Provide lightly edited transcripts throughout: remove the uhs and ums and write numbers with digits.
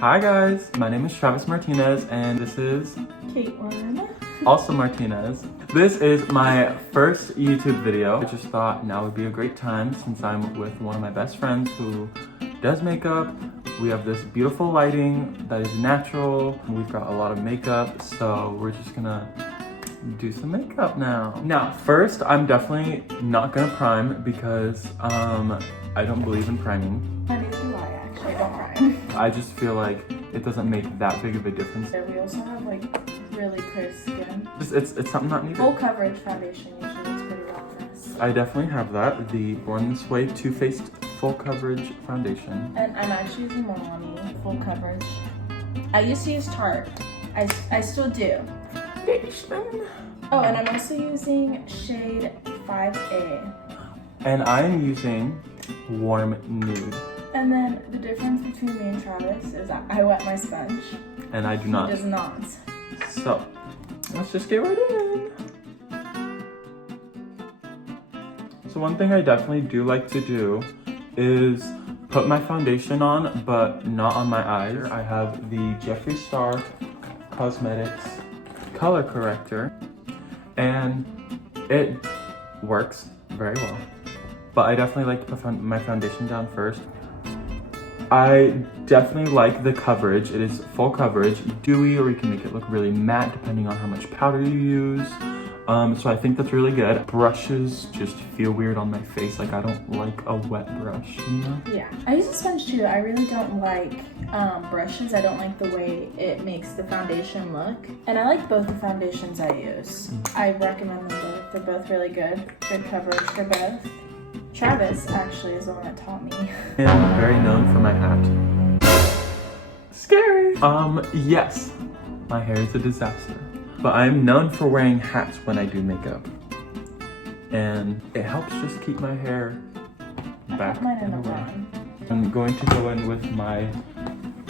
Hi guys, my name is Travis Martinez and this is Katelyn. Also Martinez. This is my first YouTube video. I just thought now would be a great time since I'm with one of my best friends who does makeup. We have this beautiful lighting that is natural. We've got a lot of makeup, so we're just gonna do some makeup now. Now, first, I'm definitely not gonna prime because I don't believe in priming. Neither do I actually, I don't prime. I just feel like it doesn't make that big of a difference. We also have like really clear skin. It's something not needed. Full coverage foundation usually looks pretty well on this. I definitely have that. The Born This Way Too Faced Full Coverage Foundation. And I'm actually using Milani full coverage. I used to use Tarte. I still do. Oh, and I'm also using shade 5A. And I am using Warm Nude. And then the difference between me and Travis is I wet my sponge. And I do not. He does not. So, let's just get right in. So one thing I definitely do like to do is put my foundation on, but not on my eyes. I have the Jeffree Star Cosmetics color corrector, and it works very well. But I definitely like to put my foundation down first. I definitely like the coverage. It is full coverage, dewy, or you can make it look really matte depending on how much powder you use. So I think that's really good. Brushes just feel weird on my face. Like I don't like a wet brush, you know? Yeah, I use a sponge too. I really don't like brushes. I don't like the way it makes the foundation look. And I like both the foundations I use. I recommend them both. They're both really good. Good coverage for both. Travis actually is the one that taught me. And I'm very known for my hat. Scary! Yes, my hair is a disaster. But I'm known for wearing hats when I do makeup. And it helps just keep my hair back Mine in a away. bun. I'm going to go in with my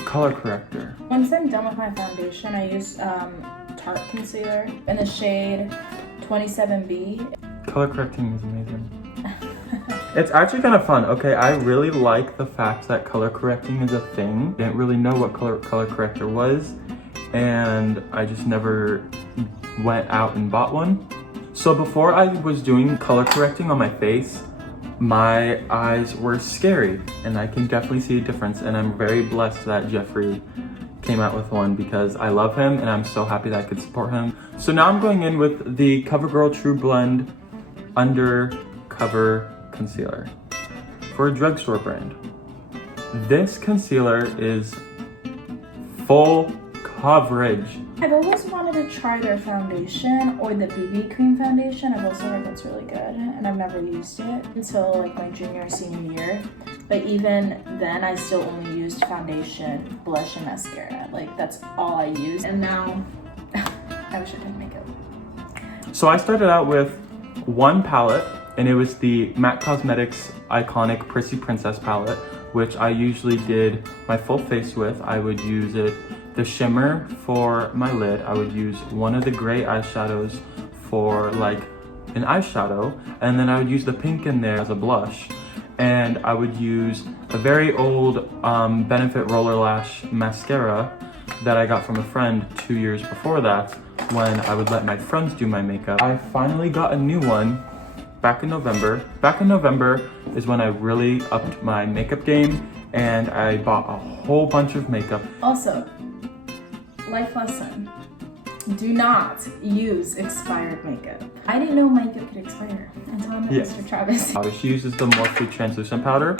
color corrector. Once I'm done with my foundation, I use Tarte concealer in the shade 27B. Color correcting is amazing. It's actually kind of fun. Okay, I really like the fact that color correcting is a thing. Didn't really know what color corrector was, and I just never went out and bought one. So before I was doing color correcting on my face, my eyes were scary, and I can definitely see a difference, and I'm very blessed that Jeffree came out with one because I love him and I'm so happy that I could support him. So now I'm going in with the CoverGirl True Blend Undercover Concealer for a drugstore brand. This concealer is full coverage. I've always wanted to try their foundation or the BB cream foundation. I've also heard that's really good, and I've never used it until like my junior or senior year. But even then, I still only used foundation, blush, and mascara. Like that's all I used. And now, I wish I did makeup. So I started out with one palette, and it was the MAC Cosmetics Iconic Prissy Princess palette, which I usually did my full face with. I would use the shimmer for my lid. I would use one of the gray eyeshadows for like an eyeshadow, and then I would use the pink in there as a blush. And I would use a very old Benefit Roller Lash mascara that I got from a friend 2 years before that when I would let my friends do my makeup. I finally got a new one back in November. Back in November is when I really upped my makeup game, and I bought a whole bunch of makeup. Also, life lesson, do not use expired makeup. I didn't know makeup could expire until I met Mr. Travis. She uses the Morphe translucent powder,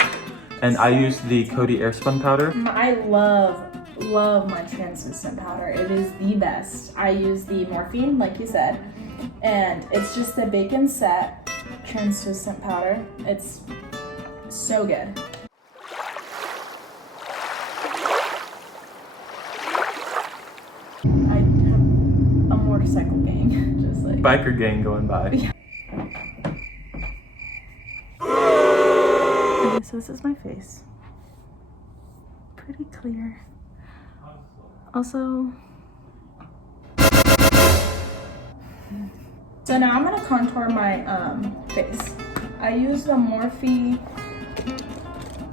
and I use the Coty Airspun powder. I love my translucent powder. It is the best. I use the Morphe, like you said, and it's just the Bacon Set translucent powder. It's so good. I have a motorcycle gang, just like Biker gang going by. Yeah. Okay, so this is my face. Pretty clear. Also, so now I'm gonna contour my face. I use the Morphe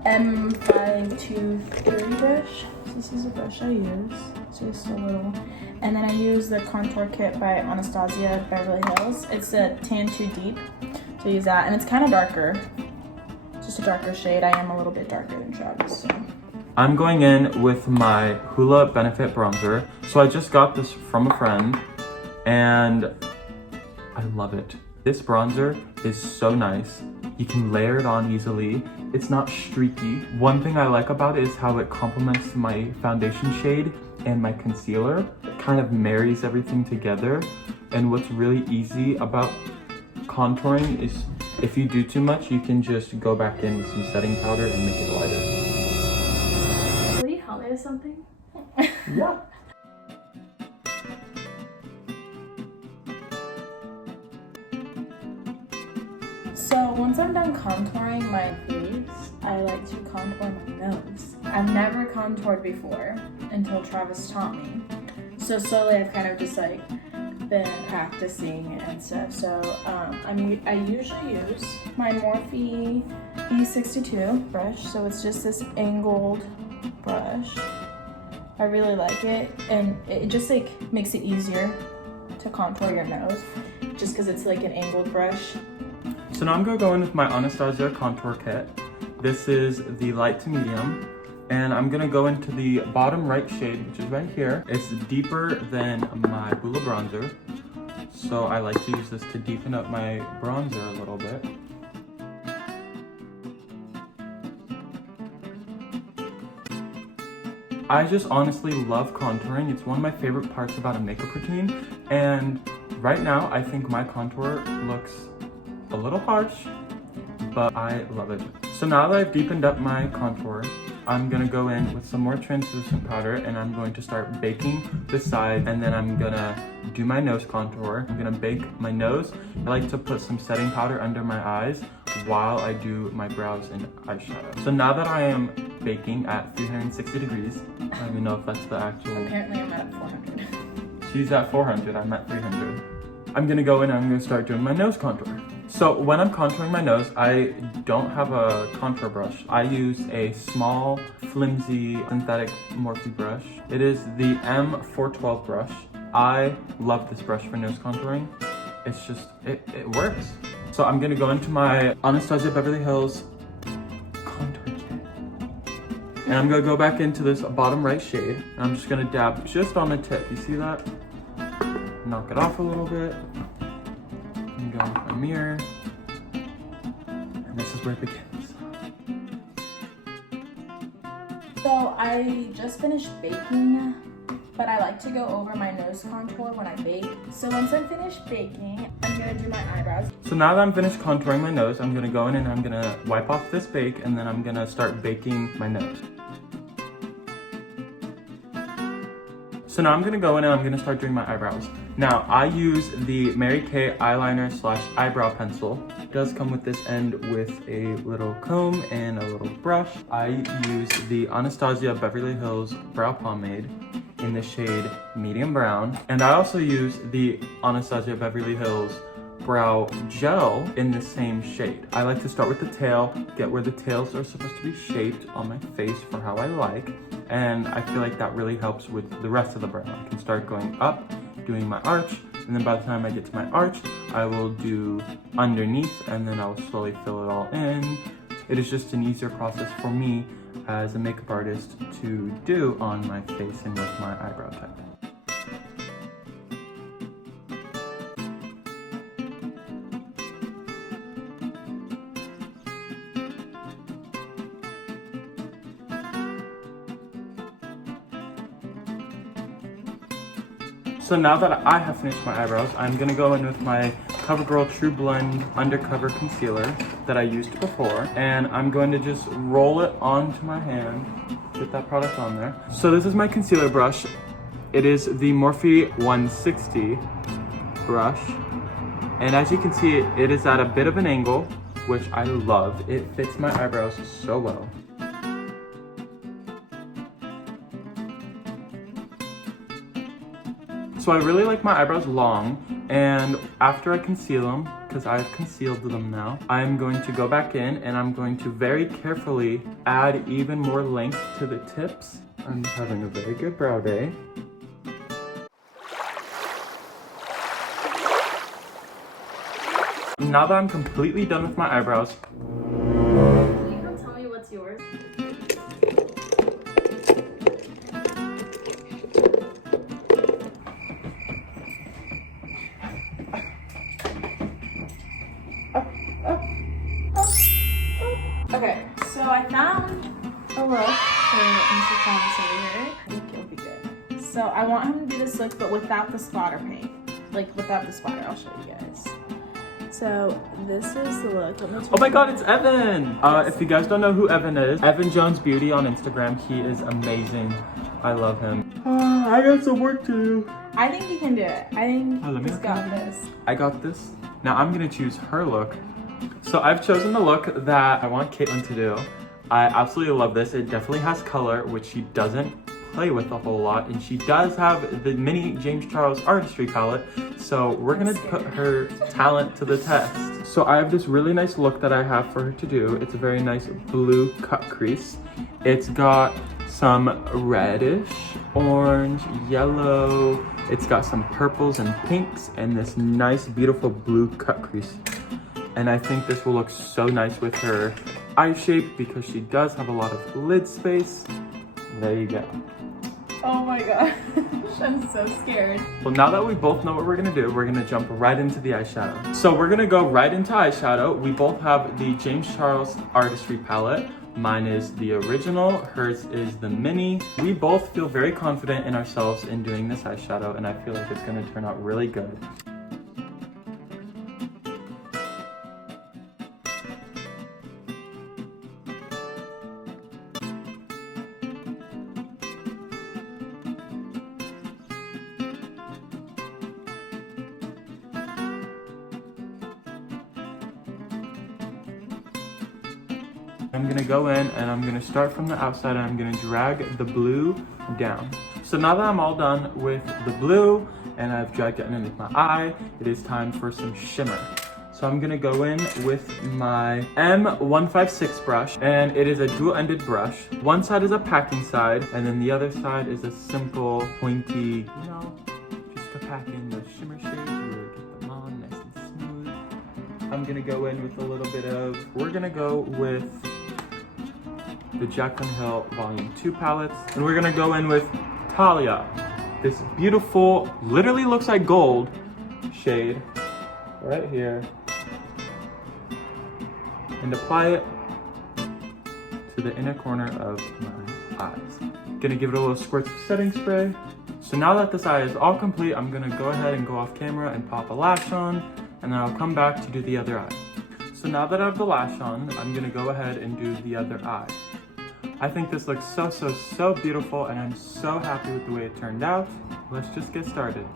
M523 brush. This is a brush I use. It's just a little. And then I use the contour kit by Anastasia Beverly Hills. It's a tan too deep. So I use that, and it's kind of darker. Just a darker shade. I am a little bit darker than Travis, so. I'm going in with my Hoola Benefit Bronzer. So I just got this from a friend, and I love it. This bronzer is so nice. You can layer it on easily. It's not streaky. One thing I like about it is how it complements my foundation shade and my concealer. It kind of marries everything together. And what's really easy about contouring is if you do too much, you can just go back in with some setting powder and make it lighter. Will you help me with something? Yeah. So once I'm done contouring my face, I like to contour my nose. I've never contoured before until Travis taught me. So slowly I've kind of just like been practicing and stuff. So I usually use my Morphe E62 brush. So it's just this angled brush. I really like it, and it just like makes it easier to contour your nose just because it's like an angled brush. So now I'm gonna go in with my Anastasia contour kit. This is the light to medium, and I'm gonna go into the bottom right shade, which is right here. It's deeper than my Hoola bronzer, so I like to use this to deepen up my bronzer a little bit. I just honestly love contouring. It's one of my favorite parts about a makeup routine, and right now I think my contour looks a little harsh, but I love it. So now that I've deepened up my contour, I'm gonna go in with some more translucent powder, and I'm going to start baking the side, and then I'm gonna do my nose contour. I'm gonna bake my nose. I like to put some setting powder under my eyes while I do my brows and eyeshadow. So now that I am baking at 360 degrees, I don't even know if that's the actual... Apparently I'm at 400. She's at 400, I'm at 300. I'm gonna go in and I'm gonna start doing my nose contour. So when I'm contouring my nose, I don't have a contour brush. I use a small, flimsy, synthetic Morphe brush. It is the M412 brush. I love this brush for nose contouring. It's just, it works. So I'm gonna go into my Anastasia Beverly Hills contour kit. And I'm gonna go back into this bottom right shade. And I'm just gonna dab just on the tip. You see that? Knock it off a little bit. And go with my mirror. And this is where it begins. So I just finished baking, but I like to go over my nose contour when I bake. So once I'm finished baking, I'm gonna do my eyebrows. So now that I'm finished contouring my nose, I'm gonna go in and I'm gonna wipe off this bake, and then I'm gonna start baking my nose. So now I'm gonna go in and I'm gonna start doing my eyebrows. Now, I use the Mary Kay eyeliner / eyebrow pencil. It does come with this end with a little comb and a little brush. I use the Anastasia Beverly Hills brow pomade in the shade medium brown. And I also use the Anastasia Beverly Hills brow gel in the same shade. I like to start with the tail, get where the tails are supposed to be shaped on my face for how I like. And I feel like that really helps with the rest of the brow. I can start going up, doing my arch, and then by the time I get to my arch, I will do underneath, and then I'll slowly fill it all in. It is just an easier process for me as a makeup artist to do on my face and with my eyebrow type. So now that I have finished my eyebrows, I'm gonna go in with my CoverGirl True Blend Undercover Concealer that I used before, and I'm going to just roll it onto my hand, get that product on there. So this is my concealer brush. It is the Morphe 160 brush, and as you can see, it is at a bit of an angle, which I love. It fits my eyebrows so well. So I really like my eyebrows long, and after I conceal them, because I've concealed them now, I'm going to go back in and I'm going to very carefully add even more length to the tips I'm having a very good brow day. Now that I'm completely done with my eyebrows. Can you come tell me what's yours? Okay, so I found a look for Mr. Thomas over here. I think it'll be good. So I want him to do this look, but without the splatter paint. Like, without the splatter. I'll show you guys. So this is the look. Oh my god, it's Evan! If you guys don't know who Evan is, Evan Jones Beauty on Instagram. He is amazing. I love him. I got some work to do. I think you can do it. I think he's got this. I got this. Now I'm gonna choose her look. So I've chosen the look that I want Katelyn to do. I absolutely love this. It definitely has color, which she doesn't play with a whole lot, and she does have the mini James Charles artistry palette, so we're gonna put her talent to the test. So I have this really nice look that I have for her to do. It's a very nice blue cut crease. It's got some reddish, orange, yellow. It's got some purples and pinks and this nice beautiful blue cut crease. And I think this will look so nice with her eye shape because she does have a lot of lid space. There you go. Oh my gosh, I'm so scared. Well, now that we both know what we're gonna do, we're gonna jump right into the eyeshadow. So we're gonna go right into eyeshadow. We both have the James Charles Artistry palette. Mine is the original, hers is the mini. We both feel very confident in ourselves in doing this eyeshadow, and I feel like it's gonna turn out really good. I'm gonna go in and I'm gonna start from the outside and I'm gonna drag the blue down. So now that I'm all done with the blue and I've dragged it underneath my eye, it is time for some shimmer. So I'm gonna go in with my M156 brush, and it is a dual-ended brush. One side is a packing side and then the other side is a simple pointy, just to pack in the shimmer shades or get them on nice and smooth. I'm gonna go in with a little bit of, we're gonna go with the Jaclyn Hill Volume 2 palettes. And we're gonna go in with Talia. This beautiful, literally looks like gold shade right here. And apply it to the inner corner of my eyes. Gonna give it a little squirt of setting spray. So now that this eye is all complete, I'm gonna go ahead and go off camera and pop a lash on, and then I'll come back to do the other eye. So now that I have the lash on, I'm gonna go ahead and do the other eye. I think this looks so beautiful, and I'm so happy with the way it turned out. Let's just get started.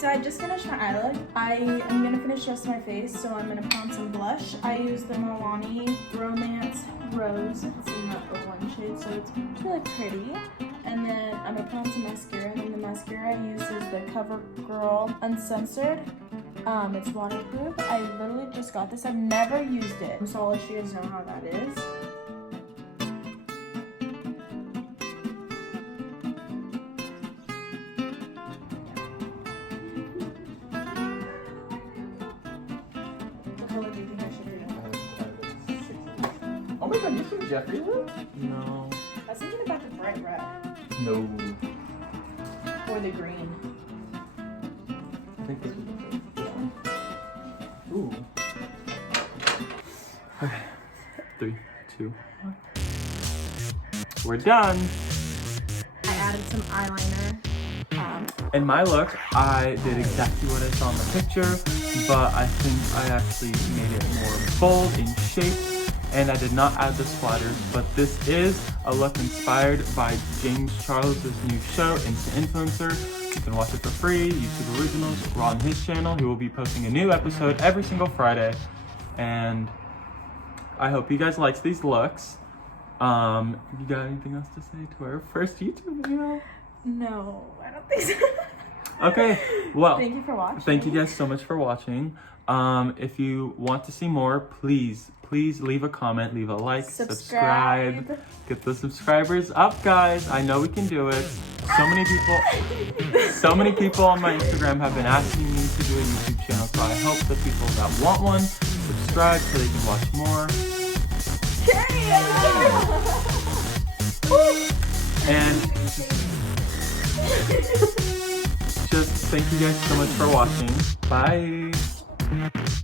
So I just finished my eye look. I am gonna finish the rest of my face, so I'm gonna put on some blush. I use the Milani Romance Rose. It's in the 01 shade, so it's really pretty. And then I'm gonna put on some mascara, and then the mascara I use is the CoverGirl Uncensored. It's waterproof. I literally just got this. I've never used it, so I'll let you guys know how that is. Oh my god, this is Jeffrey look? No. I was thinking about the bright red. No. Or the green. I think this is this one. Ooh. Okay. 3, 2, 1. We're done. I added some eyeliner. In my look, I did exactly what I saw in the picture, but I think I actually made it more bold in shape, and I did not add the splatters, but this is a look inspired by James Charles' new show, Instant Influencer. You can watch it for free, YouTube Originals. We're on his channel. He will be posting a new episode every single Friday, and I hope you guys liked these looks. You got anything else to say to our first YouTube video? No, I don't think so. Okay, well, Thank you for watching. thank you guys so much for watching. If you want to see more, please leave a comment, leave a like, subscribe. Get the subscribers up, guys. I know we can do it. So many people on my Instagram have been asking me to do a YouTube channel, so I hope the people that want one subscribe so they can watch more. And just thank you guys so much for watching. Bye.